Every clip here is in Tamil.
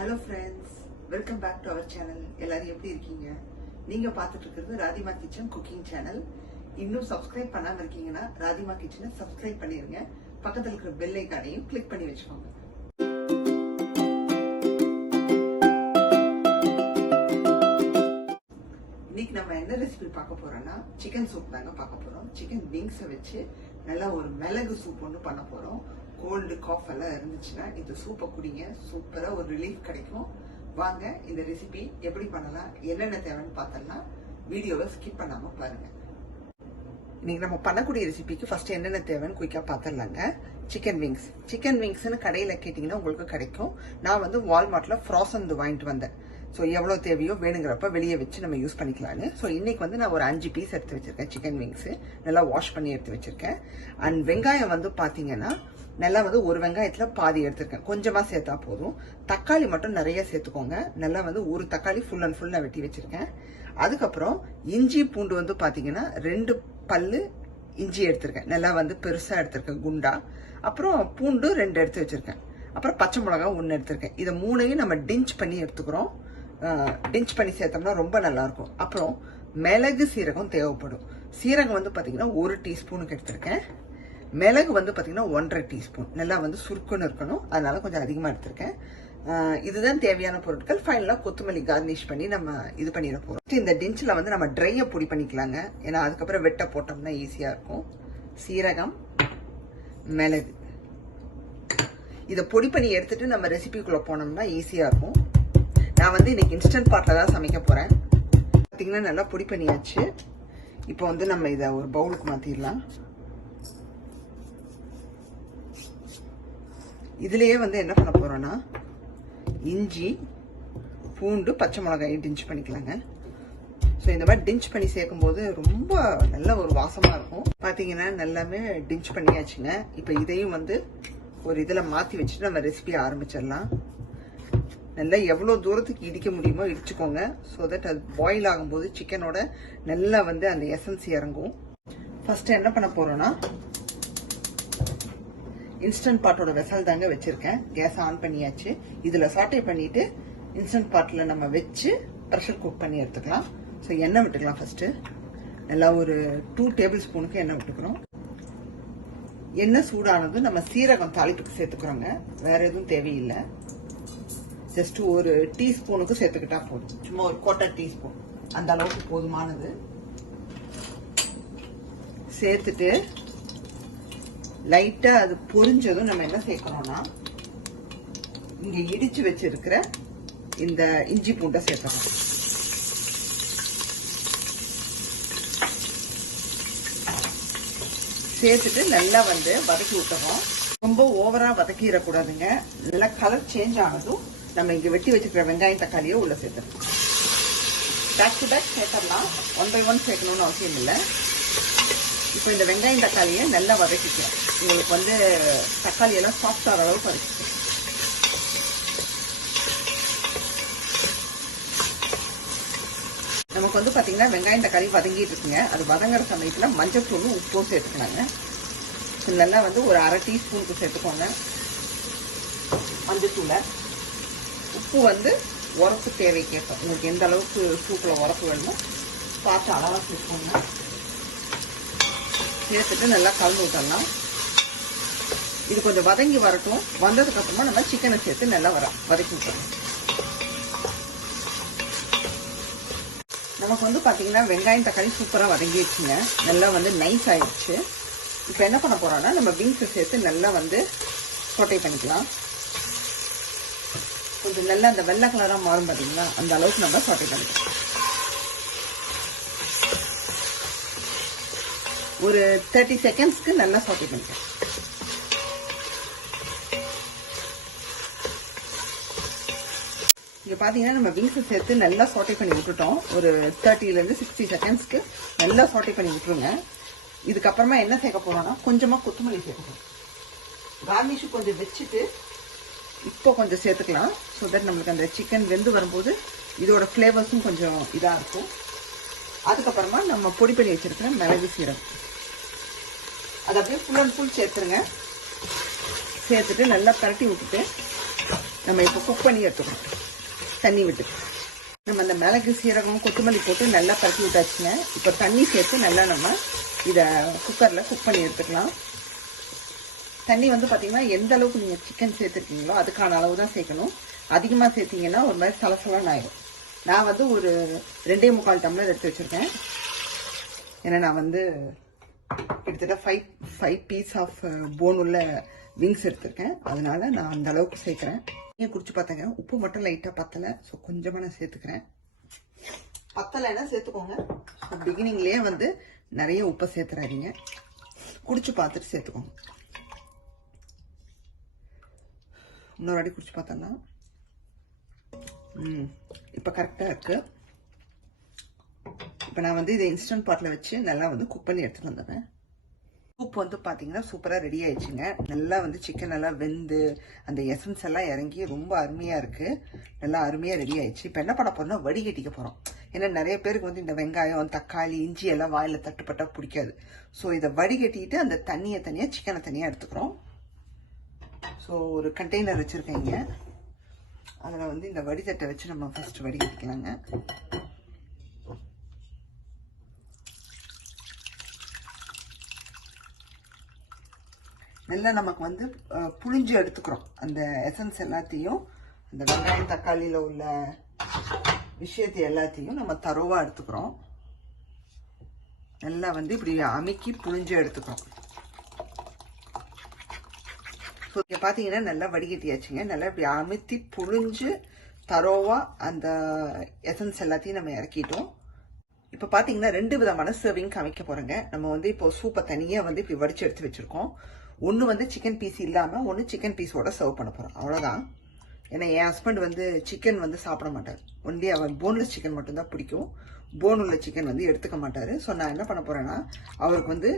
Hello friends, welcome back to our channel. எல்லாரும் எப்படி இருக்கீங்க? நீங்க பார்த்துட்டு இருக்கிறது ராதிமா கிச்சன் குக்கிங் சேனல். இன்னும் சப்ஸ்கிரைப் பண்ணாம இருக்கீங்கன்னா ராதிமா கிச்சனை சப்ஸ்கிரைப் பண்ணிருங்க. பக்கத்தில் இருக்கிற பெல் ஐகானையும் கிளிக் பண்ணி வச்சுக்கோங்க. இன்னைக்கு நம்ம என்ன ரெசிபி பார்க்க போறோம்னா சிக்கன் சூப் தாங்க பார்க்க போறோம். சிக்கன் விங்ஸை வச்சு நல்லா ஒரு மிளகு சூப் ஒன்று பண்ண போறோம். கோல்டு காஃப் எல்லாம் இருந்துச்சுன்னா இந்த சூப்பை குடிங்க, சூப்பரா ஒரு ரிலீஃப் கிடைக்கும். வாங்க இந்த ரெசிபி எப்படி பண்ணலாம், என்னென்ன தேவைன்னு பார்த்தோம்னா வீடியோவை ஸ்கிப் பண்ணாம பாருங்க. இன்னைக்கு நம்ம பண்ணக்கூடிய ரெசிபிக்கு ஃபர்ஸ்ட் என்னென்ன தேவைன்னு குயிக்கா பார்த்துடலாங்க. சிக்கன் விங்ஸ்னு கடையில கேட்டீங்கன்னா உங்களுக்கு கிடைக்கும். நான் வந்து வால்மார்ட்ல ஃப்ரோசன் வாங்கிட்டு வந்தேன். ஸோ எவ்வளோ தேவையோ வேணுங்கிறப்ப வெளியே வச்சு நம்ம யூஸ் பண்ணிக்கலான்னு. ஸோ இன்னைக்கு வந்து நான் ஒரு 5 பீஸ் எடுத்து வச்சிருக்கேன். சிக்கன் விங்ஸ் நல்லா வாஷ் பண்ணி எடுத்து வச்சிருக்கேன். அண்ட் வெங்காயம் வந்து பாத்தீங்கன்னா நல்லா வந்து ஒரு வெங்காயத்துல பாதி எடுத்திருக்கேன், கொஞ்சமா சேர்த்தா போதும். தக்காளி மட்டும் நிறைய சேர்த்துக்கோங்க. நல்லா வந்து ஒரு தக்காளி ஃபுல் அண்ட் ஃபுல் நான் வெட்டி வச்சிருக்கேன். அதுக்கப்புறம் இஞ்சி பூண்டு வந்து பாத்தீங்கன்னா 2 பல்லு இஞ்சி எடுத்திருக்கேன், நல்லா வந்து பெருசா எடுத்திருக்கேன் குண்டா. அப்புறம் பூண்டு 2 எடுத்து வச்சிருக்கேன். அப்புறம் பச்சை மிளகா 1 எடுத்திருக்கேன். இதை 3ஐயும் நம்ம டிஞ்ச் பண்ணி எடுத்துக்கிறோம். டிஞ்ச் பண்ணி சேர்த்தோம்னா ரொம்ப நல்லா இருக்கும். அப்புறம் மிளகு சீரகம் தேவைப்படும். சீரகம் வந்து பாத்தீங்கன்னா 1 டீஸ்பூனுக்கு எடுத்திருக்கேன். மிளகு வந்து பாத்தீங்கன்னா 1.5 டீஸ்பூன். நல்லா வந்து சுருக்குன்னு இருக்கணும், அதனால கொஞ்சம் அதிகமா எடுத்திருக்கேன். இதுதான் தேவையான பொருட்கள். ஃபைனலா கொத்தமல்லி கார்னிஷ் பண்ணி நம்ம இது பண்ணிட போறோம். இந்த டிஞ்சில் வந்து நம்ம ட்ரையை பொடி பண்ணிக்கலாங்க, ஏன்னா அதுக்கப்புறம் வெட்ட போட்டோம்னா ஈஸியா இருக்கும். சீரகம், மிளகு இதை பொடி பண்ணி எடுத்துட்டு நம்ம ரெசிபிக்குள்ள போனோம்னா ஈஸியா இருக்கும். நான் வந்து இன்னைக்கு இன்ஸ்டன்ட் பாட்ல தான் சமைக்க போறேன். பாத்தீங்கன்னா நல்லா பொடி பண்ணியாச்சு. இப்போ வந்து நம்ம இதை ஒரு பவுலுக்கு மாத்திடலாம். இதுலயே வந்து என்ன பண்ண போறோம்னா இஞ்சி பூண்டு பச்சை மிளகாயை டிஞ்ச் பண்ணிக்கலாங்க. ஸோ இந்த மாதிரி டிஞ்ச் பண்ணி சேர்க்கும் போது ரொம்ப நல்ல ஒரு வாசமா இருக்கும். பாத்தீங்கன்னா நல்லாமே டிஞ்ச் பண்ணியாச்சுங்க. இப்போ இதையும் வந்து ஒரு இதுல மாத்தி வச்சுட்டு நம்ம ரெசிபியை ஆரம்பிச்சிடலாம். நல்லா எவ்வளவு தூரத்துக்கு இடிக்க முடியுமோ இடிச்சுக்கோங்க. ஸோ தட் அது பாயில் ஆகும்போது சிக்கனோட நல்லா வந்து அந்த எசன்ஸ் இறங்கும். ஃபர்ஸ்ட் என்ன பண்ண போறோம்னா இன்ஸ்டன்ட் பாட்டோட வெசல் தாங்க வச்சிருக்கேன். கேஸ் ஆன் பண்ணியாச்சு. இதுல சாட்டே பண்ணிட்டு இன்ஸ்டன்ட் பாட்ல நம்ம வச்சு ப்ரெஷர் குக் பண்ணி எடுத்துக்கலாம். ஸோ எண்ணெய் விட்டுக்கலாம். ஃபர்ஸ்ட் நல்லா ஒரு 2 டேபிள் ஸ்பூனுக்கு எண்ணெய் விட்டுக்கிறோம். எண்ணெய் சூடானதும் நம்ம சீரகம் தாளிப்புக்கு சேர்த்துக்கிறோங்க. வேற எதுவும் தேவையில்லை. ஜஸ்ட் ஒரு டீஸ்பூனுக்கு சேர்த்துக்கிட்டா போதும். சும்மா ஒரு 1/4 டீஸ்பூன் அந்த அளவுக்கு போதுமானது. சேர்த்துட்டு லைட்டா அது பொரிஞ்சதும் நம்ம என்ன சேர்க்கணும்னா இங்க இடிச்சு வச்சிருக்கிற இந்த இஞ்சி பூண்டை சேர்க்கணும். சேர்த்துட்டு நல்லா வந்து வதக்கி விட்டுறோம். ரொம்ப ஓவரா வதக்கிடக்கூடாதுங்க. நல்லா கலர் சேஞ்ச் ஆனதும் நம்ம இங்க வெட்டி வச்சிருக்கிற வெங்காயம் தக்காளியை உள்ள சேர்த்துறோம். பேக் டு பேக் சேர்த்தரலாம், 1 by 1 சேர்க்கணும்னு அவசியம் இல்லை. இப்போ இந்த வெங்காயம் தக்காளியை நல்லா வதக்கிக்கலாம். உங்களுக்கு வந்து தக்காளி எல்லாம் சாஃப்ட் ஆகிற அளவுக்கு வதக்கிக்கலாம். நமக்கு வந்து பாத்தீங்கன்னா வெங்காயம் தக்காளி வதங்கிட்டு இருக்குங்க. அது வதங்குற சமயத்துல மஞ்சள் தூள் உப்பும் சேர்த்துக்கலாங்க. நல்லா வந்து ஒரு 1/2 டீஸ்பூனுக்கு சேர்த்துக்கோங்க மஞ்சள் தூளை. உப்பு வந்து உரப்பு தேவைக்கேற்ப உங்களுக்கு எந்த அளவுக்கு சூப்புல உரப்பு வேணுமோ பார்த்து அளவா சேர்த்துக்கோங்க. சேர்த்துட்டு நல்லா கலந்து விட்டலாம். இது கொஞ்சம் வதங்கி வரட்டும். வந்ததுக்கு அப்புறமா நம்ம சிக்கனை சேர்த்து நல்லா வதக்கி விட்டுறோம். நமக்கு வந்து பாத்தீங்கன்னா வெங்காயம் தக்காளி சூப்பரா வதங்கிடுச்சுங்க. நல்லா வந்து நைஸ் ஆயிடுச்சு. இப்போ என்ன பண்ண போறோம்னா நம்ம விங்ஸ் சேர்த்து நல்லா வந்து சொட்டை பண்ணிக்கலாம். கொஞ்சம் நல்லா அந்த வெள்ளை கலரா மாறும் பாத்தீங்களா, அந்த அளவுக்கு நம்ம சொட்டை பண்ணிக்கலாம். ஒரு 30 செகண்ட்ஸ்க்கு நல்லா சாட்டே பண்ணிக்கலாம். இங்க பாத்தீங்கன்னா நம்ம விங்ஸ் சேர்த்து நல்லா சாட்டே பண்ணி விட்டுட்டோம். ஒரு 30ல இருந்து 60 செகண்ட்ஸ்க்கு நல்லா சாட்டே பண்ணி விட்டுருங்க. இதுக்கப்புறமா என்ன சேர்க்க போறோம்னா கொஞ்சமா கொத்தமல்லி சேர்க்கணும். கார்னிஷ் கொஞ்சம் வச்சுட்டு இப்போ கொஞ்சம் சேர்த்துக்கலாம். ஸோ தட் நம்மளுக்கு அந்த சிக்கன் வெந்து வரும்போது இதோட ஃபிளேவர்ஸும் கொஞ்சம் இதா இருக்கும். அதுக்கப்புறமா நம்ம பொடி பண்ணி வச்சிருக்கிற மிளகு சீரகம் அதை அப்படியே ஃபுல் அண்ட் ஃபுல் சேர்த்துருங்க. சேர்த்துட்டு நல்லா பரட்டி விட்டுட்டு நம்ம இப்போ குக் பண்ணி எடுத்துக்கிறோம் தண்ணி விட்டு. நம்ம அந்த மிளகு சீரகம் கொத்தமல்லி போட்டு நல்லா பரட்டி விட்டாச்சுங்க. இப்போ தண்ணி சேர்த்து நல்லா நம்ம இதை குக்கரில் குக் பண்ணி எடுத்துக்கலாம். தண்ணி வந்து பார்த்தீங்கன்னா எந்த அளவுக்கு நீங்கள் சிக்கன் சேர்த்துருக்கீங்களோ அதுக்கான அளவு தான் சேர்க்கணும். அதிகமாக சேர்த்தீங்கன்னா ஒரு மாதிரி சலசலன்னு ஆயிடும். நான் வந்து ஒரு 2.25 டம்ளர் எடுத்து வச்சுருக்கேன். ஏன்னா நான் வந்து கிட்டத்தட்ட 5 பீஸ் ஆஃப் போன் உள்ள விங்ஸ் எடுத்திருக்கேன். அதனால நான் அந்த அளவுக்கு சேர்க்குறேன். நீங்கள் குடிச்சு பார்த்தேங்க, உப்பு மட்டும் லைட்டாக பத்தலை. ஸோ கொஞ்சமாக நான் சேர்த்துக்கிறேன். பத்தலைன்னா சேர்த்துக்கோங்க. பிகினிங்லேயே வந்து நிறைய உப்பை சேர்த்துறாதீங்க. குடிச்சு பார்த்துட்டு சேர்த்துக்கோங்க. இன்னொரு வாட்டி குடிச்சு பார்த்தோன்னா இப்போ கரெக்டாக இருக்குது. இப்போ நான் வந்து இதை இன்ஸ்டன்ட் பாட்டில் வச்சு நல்லா வந்து குக் பண்ணி எடுத்துகிட்டு வந்துடுறேன். சூப் வந்து பார்த்தீங்கன்னா சூப்பராக ரெடி ஆயிடுச்சுங்க. நல்லா வந்து சிக்கன் நல்லா வெந்து அந்த எசன்ஸ் எல்லாம் இறங்கி ரொம்ப அருமையாக இருக்குது. நல்லா அருமையாக ரெடி ஆயிடுச்சு. இப்போ என்ன பண்ண போகிறோம்னா வடிகட்டிக்க போகிறோம். ஏன்னா நிறைய பேருக்கு வந்து இந்த வெங்காயம் தக்காளி இஞ்சி எல்லாம் வாயில் தட்டுப்பட்டால் பிடிக்காது. ஸோ இதை வடிகட்டிட்டு அந்த தண்ணியை தனியாக சிக்கனை தனியாக எடுத்துக்கிறோம். ஸோ ஒரு கண்டெய்னர் வச்சுருக்கேங்க. அதில் வந்து இந்த வடிதட்டை வச்சு நம்ம ஃபஸ்ட்டு வடிகட்டிக்கலாங்க. நல்லா நமக்கு வந்து புழிஞ்சு எடுத்துக்கிறோம். அந்த எசன்ஸ் எல்லாத்தையும் அந்த வெங்காயம் தக்காளியில் உள்ள விஷயத்தை எல்லாத்தையும் நம்ம தரோவாக எடுத்துக்கிறோம். நல்லா வந்து இப்படி அமுக்கி புழிஞ்சு எடுத்துக்கிறோம். ஸோ இங்கே பார்த்தீங்கன்னா நல்லா வடிகட்டியாச்சுங்க. நல்லா இப்படி அமுத்தி புழிஞ்சு தரோவாக அந்த எசன்ஸ் எல்லாத்தையும் நம்ம இறக்கிட்டோம். இப்போ பார்த்தீங்கன்னா 2 விதமான சர்விங் அமைக்க போகிறோங்க. நம்ம வந்து இப்போ சூப்பை தனியாக வந்து இப்படி வடித்து எடுத்து வச்சுருக்கோம். ஒன்று வந்து சிக்கன் பீஸ் இல்லாமல் ஒன்று சிக்கன் பீஸோட சர்வ் பண்ண போகிறோம். அவ்வளோதான். ஏன்னா என் ஹஸ்பண்ட் வந்து சிக்கன் வந்து சாப்பிட மாட்டார். ஒன்லி அவர் போன்லெஸ் சிக்கன் மட்டும்தான் பிடிக்கும். போன் உள்ள சிக்கன் வந்து எடுத்துக்க மாட்டார். ஸோ நான் என்ன பண்ண போகிறேன்னா அவருக்கு வந்து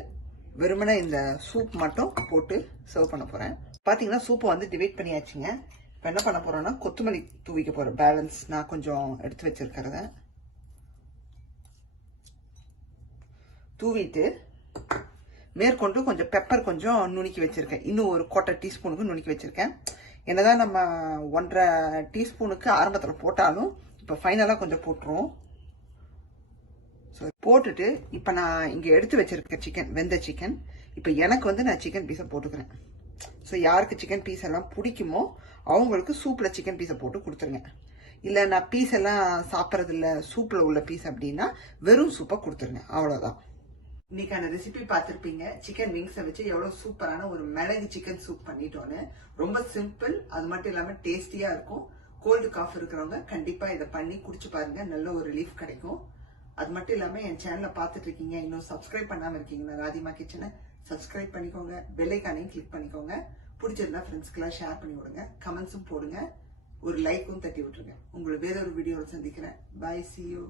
வெறுமனே இந்த சூப் மட்டும் போட்டு சர்வ் பண்ண போகிறேன். பார்த்தீங்கன்னா சூப்பை வந்து டிவைட் பண்ணியாச்சுங்க. இப்போ என்ன பண்ண போகிறோன்னா கொத்தமல்லி தூவிக்க போகிறேன். பேலன்ஸ் நான் கொஞ்சம் எடுத்து வச்சிருக்கிறத தூவிட்டு மேற்கொண்டு கொஞ்சம் பெப்பர் கொஞ்சம் நுணுக்கி வச்சுருக்கேன். இன்னும் ஒரு 1/4 டீஸ்பூனுக்கு நுணுக்கி வச்சுருக்கேன். என்னதான் நம்ம 1.5 டீஸ்பூனுக்கு ஆரம்பத்தில் போட்டாலும் இப்போ ஃபைனலாக கொஞ்சம் போட்டுருவோம். ஸோ போட்டுட்டு இப்போ நான் இங்கே எடுத்து வச்சுருக்கேன் சிக்கன், வெந்த சிக்கன். இப்போ எனக்கு வந்து நான் சிக்கன் பீஸை போட்டுக்கிறேன். ஸோ யாருக்கு சிக்கன் பீஸ் எல்லாம் பிடிக்குமோ அவங்களுக்கு சூப்பில் சிக்கன் பீஸை போட்டு கொடுத்துருங்க. இல்லை நான் பீஸ் எல்லாம் சாப்பிட்றதில்ல சூப்பில் உள்ள பீஸ் அப்படின்னா வெறும் சூப்பை கொடுத்துருங்க. அவ்வளோதான். இன்னைக்கான ரெசிபி பார்த்துருப்பீங்க. சிக்கன் விங்ஸை வச்சு எவ்வளோ சூப்பரான ஒரு மிளகு சிக்கன் சூப் பண்ணிட்டோன்னு. ரொம்ப சிம்பிள், அது மட்டும் இல்லாமல் டேஸ்டியாக இருக்கும். கோல்டு காஃப் இருக்கிறவங்க கண்டிப்பாக இதை பண்ணி குடிச்சு பாருங்க, நல்ல ஒரு ரிலீஃப் கிடைக்கும். அது மட்டும் இல்லாமல் என் சேனலை பார்த்துட்டு இருக்கீங்க, இன்னும் சப்ஸ்கிரைப் பண்ணாமல் இருக்கீங்கன்னா ராதிமா கிச்சனை சப்ஸ்கிரைப் பண்ணிக்கோங்க, பெல் ஐகானையும் கிளிக் பண்ணிக்கோங்க. பிடிச்சிருந்தா ஃப்ரெண்ட்ஸ்க்கெல்லாம் ஷேர் பண்ணி விடுங்க, கமெண்ட்ஸும் போடுங்க, ஒரு லைக்கும் தட்டி விட்டுருங்க. உங்களை வேறொரு வீடியோவில் சந்திக்கிறேன். பாய், see you.